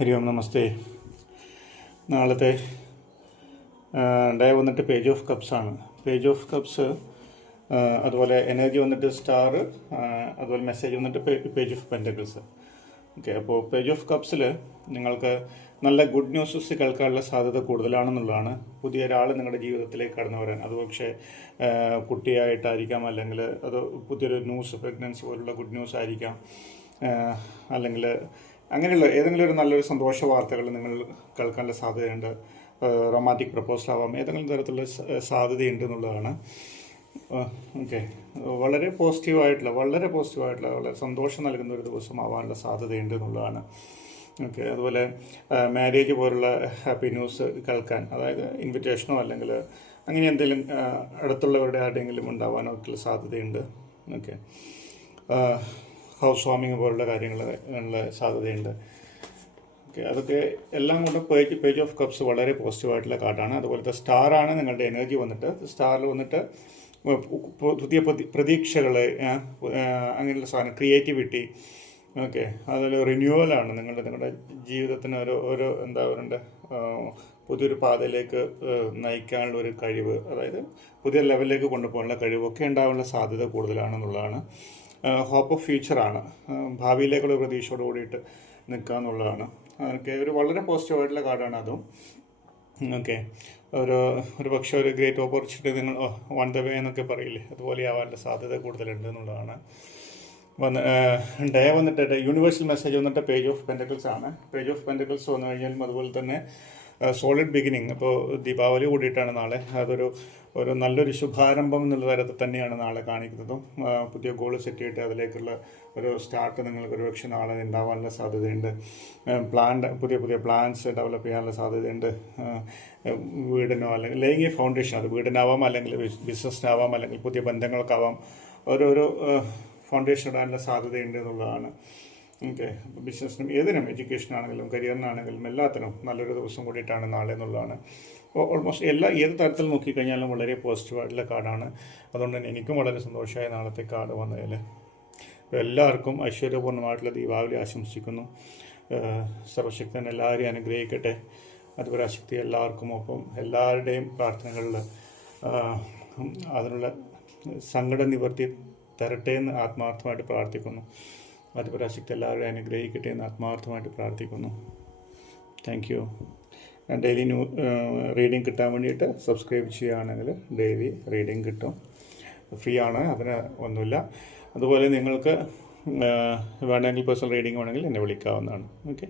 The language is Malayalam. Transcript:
ഹരി ഓം നമസ്തേ. നാളത്തെ ഡേ വന്നിട്ട് പേജ് ഓഫ് കപ്സ് ആണ്. പേജ് ഓഫ് കപ്സ്, അതുപോലെ എനർജി വന്നിട്ട് സ്റ്റാർ, അതുപോലെ മെസ്സേജ് വന്നിട്ട് പേജ് ഓഫ് പെൻറ്റക്കിൾസ്. ഓക്കെ, അപ്പോൾ പേജ് ഓഫ് കപ്സിൽ നിങ്ങൾക്ക് നല്ല ഗുഡ് ന്യൂസസ് കേൾക്കാനുള്ള സാധ്യത കൂടുതലാണെന്നുള്ളതാണ്. പുതിയ ഒരാൾ നിങ്ങളുടെ ജീവിതത്തിലേക്ക് കടന്നു വരാൻ, അത് പക്ഷേ കുട്ടിയായിട്ടായിരിക്കാം, അല്ലെങ്കിൽ അത് പുതിയൊരു ന്യൂസ്, പ്രഗ്നൻസി പോലുള്ള ഗുഡ് ന്യൂസ് ആയിരിക്കാം, അല്ലെങ്കിൽ അങ്ങനെയുള്ള ഏതെങ്കിലും ഒരു നല്ലൊരു സന്തോഷ വാർത്തകൾ നിങ്ങൾ കേൾക്കാനുള്ള സാധ്യതയുണ്ട്. റൊമാൻറ്റിക് പ്രപ്പോസൽ ആവാം, ഏതെങ്കിലും തരത്തിലുള്ള സാധ്യതയുണ്ട് എന്നുള്ളതാണ്. ഓക്കെ, വളരെ പോസിറ്റീവായിട്ടുള്ള വളരെ സന്തോഷം നൽകുന്ന ഒരു ദിവസമാവാനുള്ള സാധ്യതയുണ്ട് എന്നുള്ളതാണ്. ഓക്കെ, അതുപോലെ മാരേജ് പോലുള്ള ഹാപ്പി ന്യൂസ് കേൾക്കാൻ, അതായത് ഇൻവിറ്റേഷനോ അല്ലെങ്കിൽ അങ്ങനെ എന്തെങ്കിലും അടുത്തുള്ളവരുടെ ആരുടെയെങ്കിലും ഉണ്ടാവാനോ ഒക്കെ സാധ്യതയുണ്ട്. ഓക്കെ, ഹൗസ് വാമിങ് പോലുള്ള കാര്യങ്ങളുള്ള സാധ്യതയുണ്ട്. ഓക്കെ, അതൊക്കെ എല്ലാം കൊണ്ടും പേജ് ഓഫ് കപ്സ് വളരെ പോസിറ്റീവായിട്ടുള്ള കാർഡാണ്. അതുപോലത്തെ സ്റ്റാറാണ് നിങ്ങളുടെ എനർജി വന്നിട്ട്. സ്റ്റാറിൽ വന്നിട്ട് പുതിയ പ്രതീക്ഷകൾ, അങ്ങനെയുള്ള സാധനം, ക്രിയേറ്റിവിറ്റി. ഓക്കെ, അതിൽ റിന്യൂവലാണ്. നിങ്ങളുടെ ജീവിതത്തിന് ഓരോ എന്താ പറയുക, പുതിയൊരു പാതയിലേക്ക് നയിക്കാനുള്ള ഒരു കഴിവ്, അതായത് പുതിയ ലെവലിലേക്ക് കൊണ്ടുപോകാനുള്ള കഴിവൊക്കെ ഉണ്ടാകാനുള്ള സാധ്യത കൂടുതലാണെന്നുള്ളതാണ്. ഹോപ്പ് ഓഫ് ഫ്യൂച്ചറാണ്, ഭാവിയിലേക്കുള്ള പ്രതീക്ഷയോട് കൂടിയിട്ട് നിൽക്കുക എന്നുള്ളതാണ്. അതൊക്കെ ഒരു വളരെ പോസിറ്റീവായിട്ടുള്ള കാർഡാണ് അതും. ഓക്കെ, ഒരു പക്ഷേ ഒരു ഗ്രേറ്റ് ഓപ്പർച്യൂണിറ്റി നിങ്ങൾ വൺ ദ വേ എന്നൊക്കെ പറയില്ലേ, അതുപോലെ ആവാനുള്ള സാധ്യത കൂടുതലുണ്ട് എന്നുള്ളതാണ്. ഡേ വന്നിട്ട് യൂണിവേഴ്സൽ മെസ്സേജ് വന്നിട്ട് പേജ് ഓഫ് പെൻറ്റക്കിൾസ് ആണ്. പേജ് ഓഫ് പെൻറ്റക്കിൾസ് വന്നു കഴിഞ്ഞാലും അതുപോലെ തന്നെ സോളിഡ് ബിഗിനിങ്. ഇപ്പോൾ ദീപാവലി കൂടിയിട്ടാണ് നാളെ. ഒരു നല്ലൊരു ശുഭാരംഭം എന്നുള്ള തരത്തിൽ തന്നെയാണ് നാളെ കാണിക്കുന്നതും. പുതിയ ഗോൾ സെറ്റ് ചെയ്തിട്ട് അതിലേക്കുള്ള ഒരു സ്റ്റാർട്ട് നിങ്ങൾക്ക് ഒരുപക്ഷെ നാളെ ഉണ്ടാവാനുള്ള സാധ്യതയുണ്ട്. പുതിയ പ്ലാൻസ് ഡെവലപ്പ് ചെയ്യാനുള്ള സാധ്യതയുണ്ട്. വീടിനോ അല്ലെങ്കിൽ ലേയിങ് ഫൗണ്ടേഷൻ, അത് വീടിനാവാം, അല്ലെങ്കിൽ ബിസിനസ്സിനാവാം, അല്ലെങ്കിൽ പുതിയ ബന്ധങ്ങൾക്കാവാം, ഓരോരോ ഫൗണ്ടേഷൻ ഇടാനുള്ള സാധ്യതയുണ്ട് എന്നുള്ളതാണ്. ഓക്കെ, ബിസിനസ്സിനും ഏതിനും, എഡ്യൂക്കേഷനാണെങ്കിലും കരിയറിനാണെങ്കിലും എല്ലാത്തിനും നല്ലൊരു ദിവസം കൂടിയിട്ടാണ് നാളെ എന്നുള്ളതാണ്. അപ്പോൾ ഓൾമോസ്റ്റ് ഏത് തരത്തിൽ നോക്കിക്കഴിഞ്ഞാലും വളരെ പോസിറ്റീവായിട്ടുള്ള കാർഡാണ്. അതുകൊണ്ട് തന്നെ എനിക്കും വളരെ സന്തോഷമായി നാളത്തെ കാർഡ് വന്നതിൽ. അപ്പോൾ എല്ലാവർക്കും ഐശ്വര്യപൂർണ്ണമായിട്ടുള്ള ദീപാവലി ആശംസിക്കുന്നു. സർവശക്തൻ എല്ലാവരെയും അനുഗ്രഹിക്കട്ടെ. അതുപരാശക്തി എല്ലാവർക്കും ഒപ്പം എല്ലാവരുടെയും പ്രാർത്ഥനകളിൽ അതിനുള്ള സങ്കട നിവർത്തി തരട്ടെ എന്ന് ആത്മാർത്ഥമായിട്ട് പ്രാർത്ഥിക്കുന്നു. അതുപരാശക്തി എല്ലാവരെയും അനുഗ്രഹിക്കട്ടെ എന്ന് ആത്മാർത്ഥമായിട്ട് പ്രാർത്ഥിക്കുന്നു. Thank you. ഡെയിലി റീഡിങ് കിട്ടാൻ വേണ്ടിയിട്ട് സബ്സ്ക്രൈബ് ചെയ്യുകയാണെങ്കിൽ ഡെയിലി റീഡിങ് കിട്ടും. ഫ്രീ ആണ്, അതിന് ഒന്നുമില്ല. അതുപോലെ നിങ്ങൾക്ക് വേണമെങ്കിൽ പേഴ്സണൽ റീഡിങ് വേണമെങ്കിൽ എന്നെ വിളിക്കാവുന്നതാണ്. ഓക്കെ.